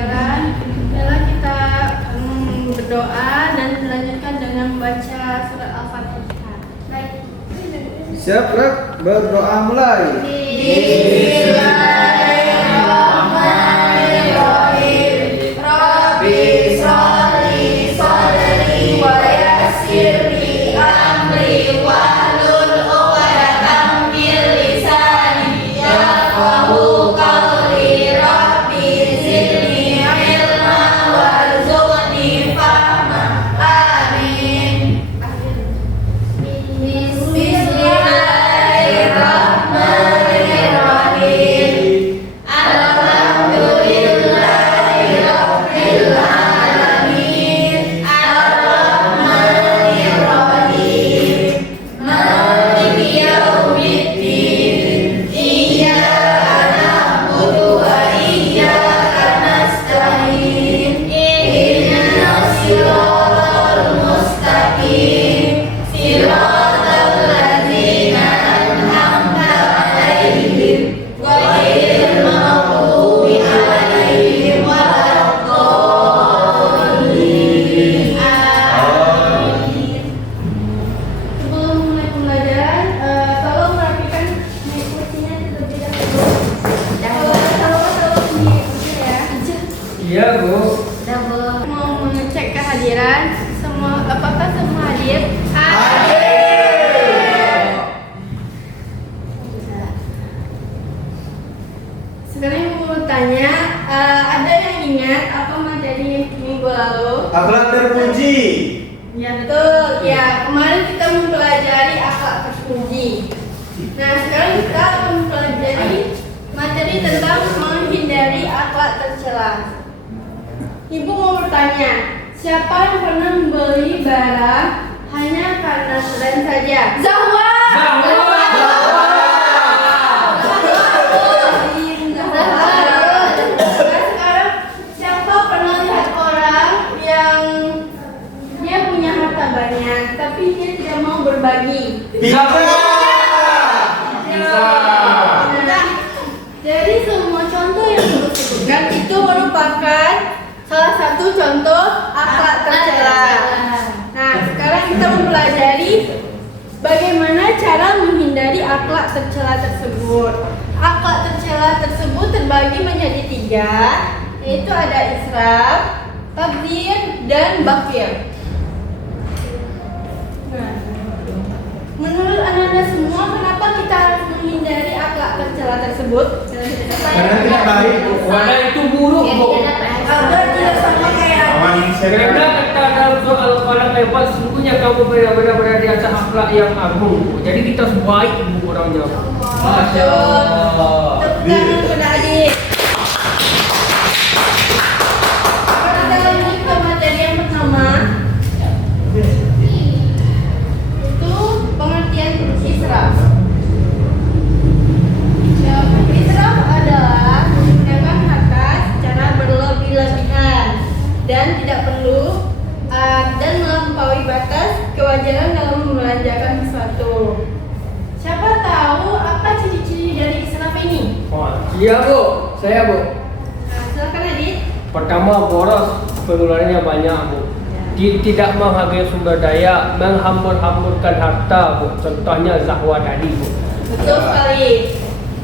pelajaran. Adalah kita berdoa dan dilanjutkan dengan membaca surat Al-Fatihah. Baik. Siap, Rek? Berdoa mulai. Bismillahirrahmanirrahim. Rabbi sholli sadri wa yassirli amri wahlul 'uqdatam min lisani yafqahu qawli. Rabbi zidni ilman warzuqni fahma. Amin. Bismillahirrahmanirrahim. Alhamdulillahirabbil alamin. Arrahmanirrahim. Maliki yaumiddin. Iyyaka na'budu wa iyyaka nasta'in. Ihdinas siratal mustaqim. Siratal ladzina an'amta 'alaihim ghairil maghdubi 'alaihim waladdallin. Amin. Sebelum mulai pembelajaran, tolong merapikan kursinya terlebih dahulu. Tolong punya kursi ya. Iya, Bu. Mau mengecek kehadiran apakah semua hadir? Sekarang ibu mau tanya, ada yang ingat apa materi minggu lalu? Akhlak terpuji. Ya betul, ya kemarin kita mempelajari akhlak terpuji. Nah sekarang kita akan mempelajari materi tentang menghindari akhlak tercela. Ibu mau bertanya, siapa yang pernah membeli barang hanya karena tren saja? Zahwa! Sekarang siapa pernah lihat orang yang dia punya harta banyak tapi dia tidak mau berbagi? Bisa. Nah, dari semua contoh yang ibu sebutkan itu merupakan salah satu contoh akhlak tercela. Nah, sekarang kita mempelajari bagaimana cara menghindari akhlak tercela tersebut. Akhlak tercela tersebut terbagi menjadi 3, yaitu ada israf, tabdzir, dan bakhil. Nah, menurut anda semua, kenapa kita harus menghindari akhlak tercela tersebut? Karena tidak baik, Bu. Karena itu buruk, Bu. Agar tidak sama kayak Karena kata dalam soal kalau lepas sesungguhnya kamu benar-benar berada di atas akhlak yang agung, Bu. Jadi kita harus baik, Bu, orangnya. Masya Allah. Tepuk tangan kepada adik. Kita lanjut ke materi yang pertama, itu pengertian israf. Israf adalah menggunakan harta secara berlebih-lebihan dan tidak perlu dan melampaui batas kewajaran dalam membelanjakan sesuatu. Siapa tahu apa ciri-ciri dari israf ini? Oh, iya, Bu. Saya, Bu. Nah, silakan Adit. Pertama, boros, pengeluarannya banyak, Bu. Tidak menghargai sumber daya, menghambur-hamburkan harta, Bu. Contohnya Zahwa tadi, Bu. Betul sekali.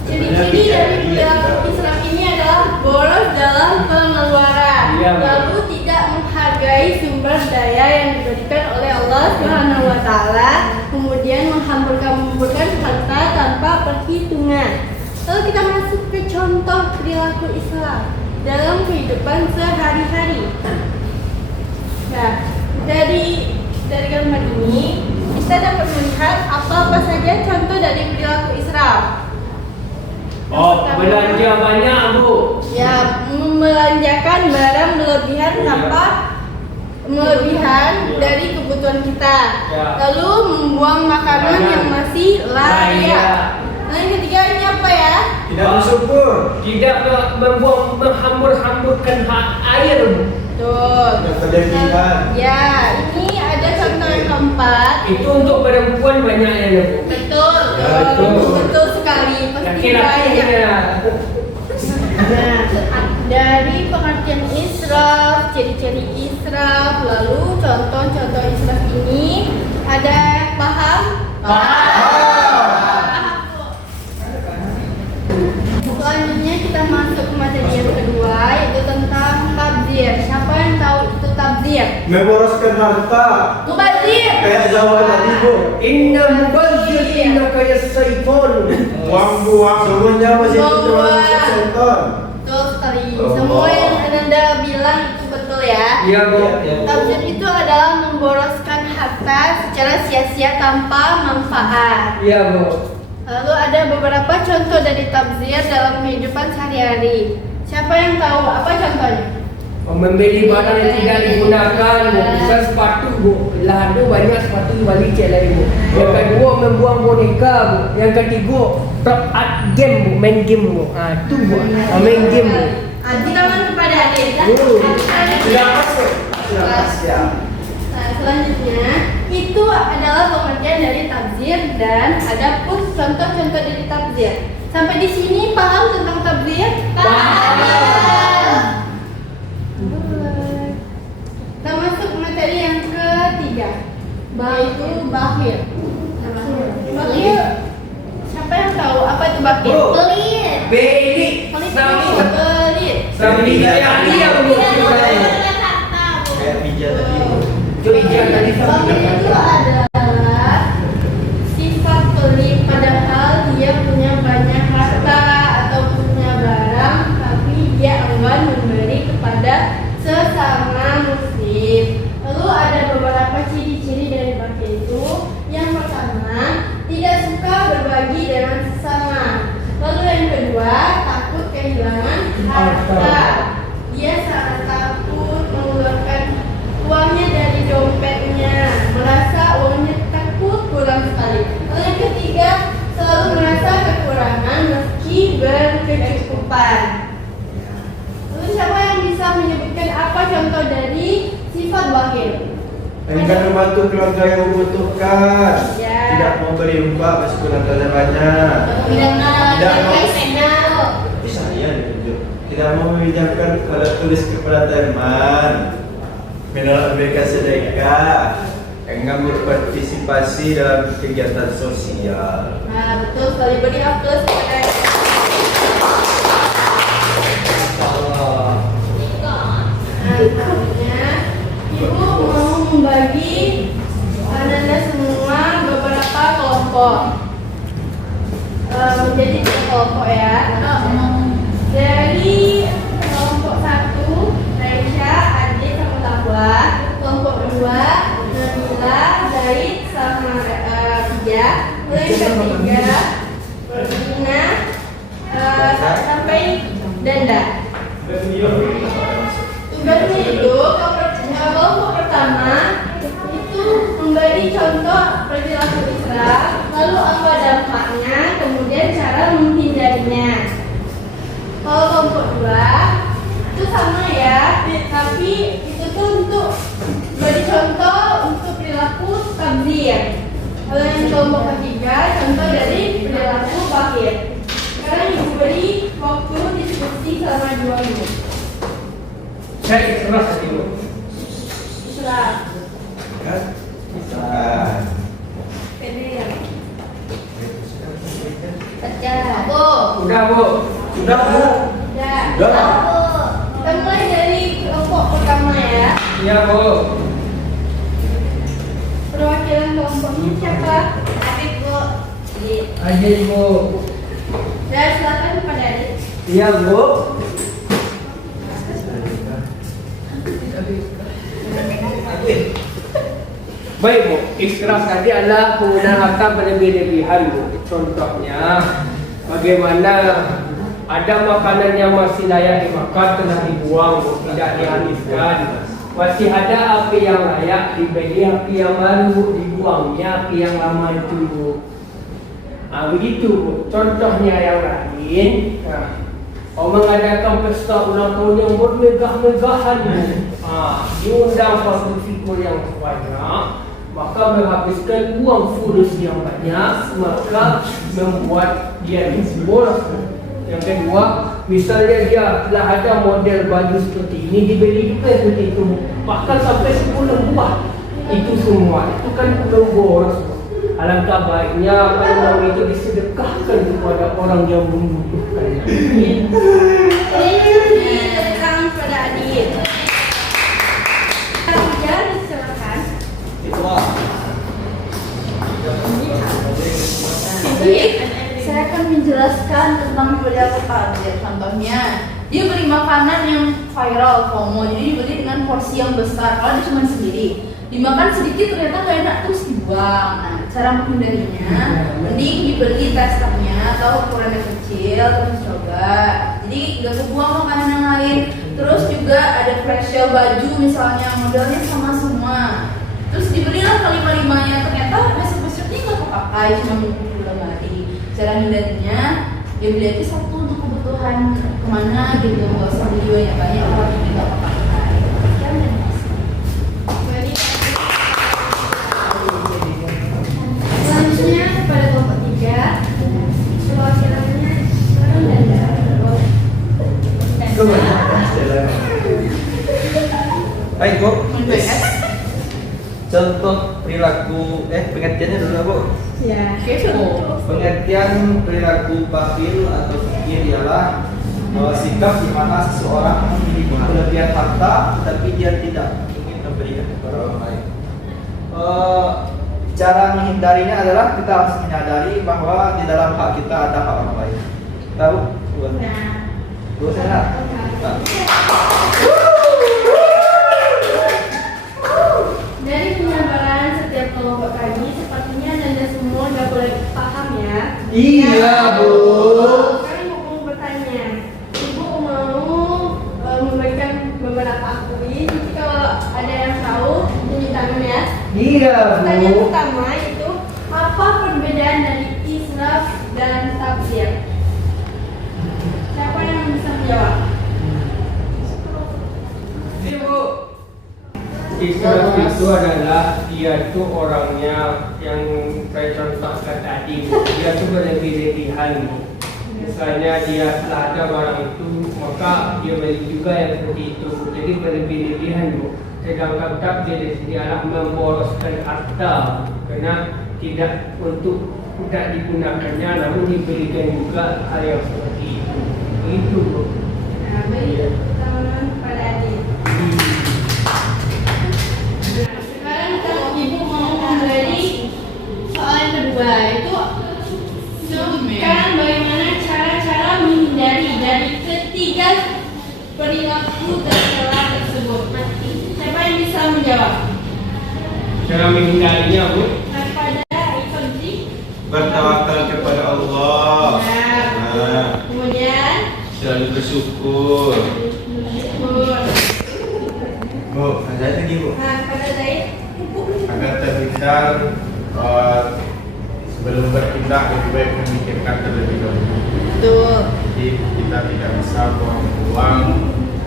Ciri-ciri dari perilaku israf ini adalah boros dalam pengeluaran, Iya, Bu. lalu tidak menghargai sumber daya yang diberikan oleh Allah Subhanahu wa Ta'ala, kemudian menghambur-hamburkan harta tanpa perhitungan. Lalu kita masuk ke contoh perilaku Islam dalam kehidupan sehari-hari. Nah, dari gambar ini kita dapat melihat apa saja contoh dari perilaku israf. Oh, belanja banyak, Bu. Ya, membelanjakan barang berlebihan tanpa melebihan dari kebutuhan kita. Ya. Lalu membuang makanan yang masih layak. Nah, yang ketiga ini apa ya? Tidak bersyukur. Tidak menghambur-hamburkan air, Bu. Betul. Tidak berlebihan. Ya, ini ada contoh yang keempat. Itu untuk perempuan banyaknya, ya, Bu. Betul. Ya, betul. Betul sekali. Pasti Laki-lakinya. banyak. Nah, dari pengertian israf, ciri-ciri israf, lalu contoh-contoh israf ini ada paham? Selanjutnya kita masuk ke materi yang kedua, yaitu tentang tabdzir. Siapa yang tahu itu tabdzir? Memboroskan harta. Mubazir. Kayak Jawa tadi bu. Inna mubazzir innaka yasyaiton. Buang-buang. Semuanya masih termasuk setan. Betul sekali. Oh. Semua yang Ananda bilang itu betul ya. Iya, Bu. Tabdzir itu adalah memboroskan harta secara sia-sia tanpa manfaat. Iya, Bu. Lalu ada beberapa contoh dari tabdzir dalam kehidupan sehari-hari. Siapa yang tahu apa contohnya? Membeli barang yang tidak digunakan, Bu. Misal sepatu, Bu. Lah ada banyak sepatu balik cek lagi, Bu. Yang kedua membuang boneka, Bu. Yang ketiga top up game, Bu. Main game, Bu. Itu, Bu. Main game, Bu. Tangan kepada adik. Sudah masuk. Sudah masuk. Nah, selanjutnya itu adalah pengertian dari tabdzir dan ada pun contoh-contoh dari tabdzir. Sampai di sini paham tentang tabdzir? Paham. Kita masuk materi yang ketiga, yaitu bakhil. Bakhil, siapa yang tahu apa itu bakhil? Bu. Pelit. Beli. Pelit. Sambil dia, Bu. Kayak pijat tadi bu. Curi jangan tadi Bakhil itu adalah sifat pelit, padahal dia punya banyak harta atau punya barang, tapi dia enggan memberi kepada sesama muslim. Lalu ada beberapa ciri-ciri dari bakhil itu. Yang pertama, tidak suka berbagi dengan sesama. Lalu yang kedua, takut kehilangan harta. Dia sangat takut mengeluarkan uangnya dari dompetnya, merasa uangnya takut kurang sekali. Lalu yang ketiga, selalu merasa kekurangan meski berkecukupan. Lalu siapa yang bisa menyebutkan apa contoh dari sifat bakhil? Enggan membantu keluarga yang membutuhkan. Ya. Tidak memberi upah meskipun hartanya banyak. Tidak Tapi saya ditunjuk. Tidak mau meminjamkan alat tulis kepada teman. Menolak mereka sedekah. Enggan berpartisipasi dalam kegiatan sosial. Nah, betul sekali, beri aplaus kepada selanjutnya, Ibu mau membagi Ananda semua beberapa kelompok menjadi 3 kelompok ya. Dari kelompok 1, Raisya, Adi, sama Taqwa. Kelompok 2, Nabila, Zaid, sama Ija. Lalu yang ketiga, Rina, sampai Danda. Tugasnya itu kelompok pertama itu memberi contoh perilaku Islam, lalu apa dampaknya, kemudian cara menghindarinya. Kalau kelompok 2 itu sama ya, tapi itu tuh untuk beri contoh untuk perilaku tabdzir. Kalau yang kelompok ketiga contoh dari perilaku bakhil. Sekarang ibu beri waktu diskusi selama 2 menit. Saya ikhlas tadi, Bu. Islam. Kan? Bisa. Pede ya. Baca. Bu. Udah, Bu. Sudah bu. Udah. Sudah. Kita mulai dari kelompok pertama ya. Iya, Bu. Perwakilan kelompoknya siapa? Adit, Bu. Adil, Bu. Dan silakan kepada Adit. Iya, Bu. Baik, Bu. Israf tadi adalah penggunaan harta berlebih-lebihan, Bu. Contohnya, bagaimana ada makanan yang masih layak dimakan telah dibuang, Bu, tidak dihabiskan. Masih ada api yang layak dibeli, api yang baru dibuangnya, api yang lama itu, Bu. Begitu, Bu. Contohnya yang lain, mengadakan pesta ulang tahun yang bermegah-megahan, Bu. Diundang public figure yang banyak, maka menghabiskan uang fulus yang banyak, maka membuat dia boros. Yang kedua, misalnya dia telah ada model baju seperti ini, dibeli juga seperti itu. Bahkan sampai 10 buah. Itu semua, itu kan boros. Alangkah baiknya kalau uang itu disedekahkan kepada orang yang membutuhkan. Tentang pada adik. Ya, silakan. Jadi saya akan menjelaskan tentang perilaku tajir. Contohnya, dia beli makanan yang viral FOMO, jadi dibeli dengan porsi yang besar. Kalau dia cuma sendiri, dimakan sedikit ternyata gak enak terus dibuang. Nah, cara menghindarinya, mending dibeli testnya atau ukurannya kecil terus coba. Jadi gak kebuang makanan yang lain. Terus juga ada flash sale baju misalnya modelnya sama semua. Terus dibelilah kelima-limanya, ternyata besok-besoknya nggak kepakai, cuma di lemari. Cara hindarinya, dia beli aja satu untuk kebutuhan kemana gitu, nggak usah beli banyak-banyak kalau ini nggak kepakai. Selanjutnya kepada kelompok 3, perwakilannya sekarang Baik Bu, contoh perilaku pengertiannya dulu Bu. Ya. Pengertian perilaku bakhil atau fikir ialah sikap di mana seseorang memiliki kelebihan harta tapi dia tidak ingin memberikan kepada orang lain. Cara menghindarinya adalah kita harus menyadari bahwa di dalam hak kita ada hak orang lain. Tahu? Bu sehat. Dari penyampaian setiap kelompok tadi, sepertinya Anda semua nggak boleh paham ya. Iya Bu. Sekarang Ibu mau bertanya, Ibu mau memberikan beberapa kuis. Jadi kalau ada yang tahu, tunjuk tangan ya. Iya Pertanyaan Bu. pertama itu, apa perbedaan dari israf dan tabdzir? Siapa yang bisa menjawab? Israf itu adalah dia itu orangnya yang saya contohkan tadi, dia itu berlebih-lebihan. Misalnya dia telah ada barang itu, maka dia beli juga yang seperti itu. Jadi berlebih-lebihan Bu. Sedangkan tabdzir di sini adalah memboroskan harta karena tidak untuk tidak digunakannya, namun diberikan juga hal yang seperti itu. Begitu Bu. Nah, baik. Tangan pada adik. Sekarang Ibu mau memberi soal yang kedua, itu sebutkan bagaimana cara-cara menghindari dari ketiga perilaku tercela tersebut. Siapa yang bisa menjawab? Cara menghindarinya Bu. Pada Ikonji. Bertawakal kepada Allah. Nah, kemudian Selalu bersyukur. bersyukur. Bu, ada lagi Bu. Nah, pada Zaid. Agar terhindar sebelum bertindak lebih baik memikirkan terlebih dahulu. Betul. Jadi kita tidak bisa buang-buang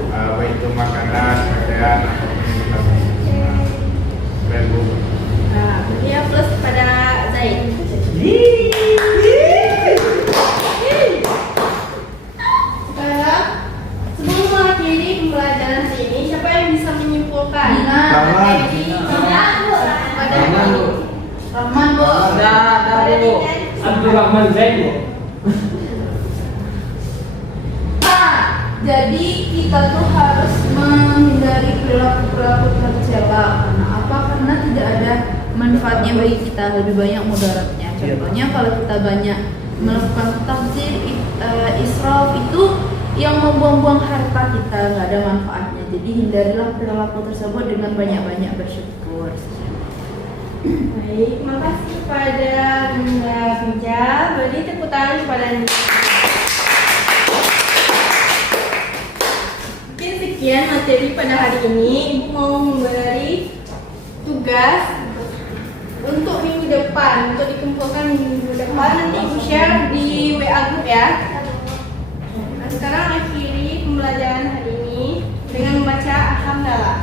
baik itu makanan, pakaian ataupun kita keren Bu. Nah, dia plus pada Zaid. Sekarang sebelum mengakhiri pembelajaran ini, siapa yang bisa menyimpulkan? Rahman. Rahman. Rahman Bu. Abdul Rahman Zaid Bu. Jadi kita tuh harus menghindari perilaku-perilaku tercela. Karena apa? Karena tidak ada manfaatnya bagi kita, lebih banyak mudaratnya. Contohnya kalau kita banyak melakukan tabdzir, israf itu yang membuang-buang harta kita, nggak ada manfaatnya. Jadi hindarilah perilaku tersebut dengan banyak-banyak bersyukur. Baik, makasih pada Bunda Bija. Beri tepuk tangan kepada Nina. Mungkin sekian materi pada hari ini. Ibu mau memberi tugas untuk minggu depan, untuk dikumpulkan minggu depan. Nanti Ibu share di WA group ya. Nah, sekarang akhiri pembelajaran hari ini dengan membaca Alhamdulillah.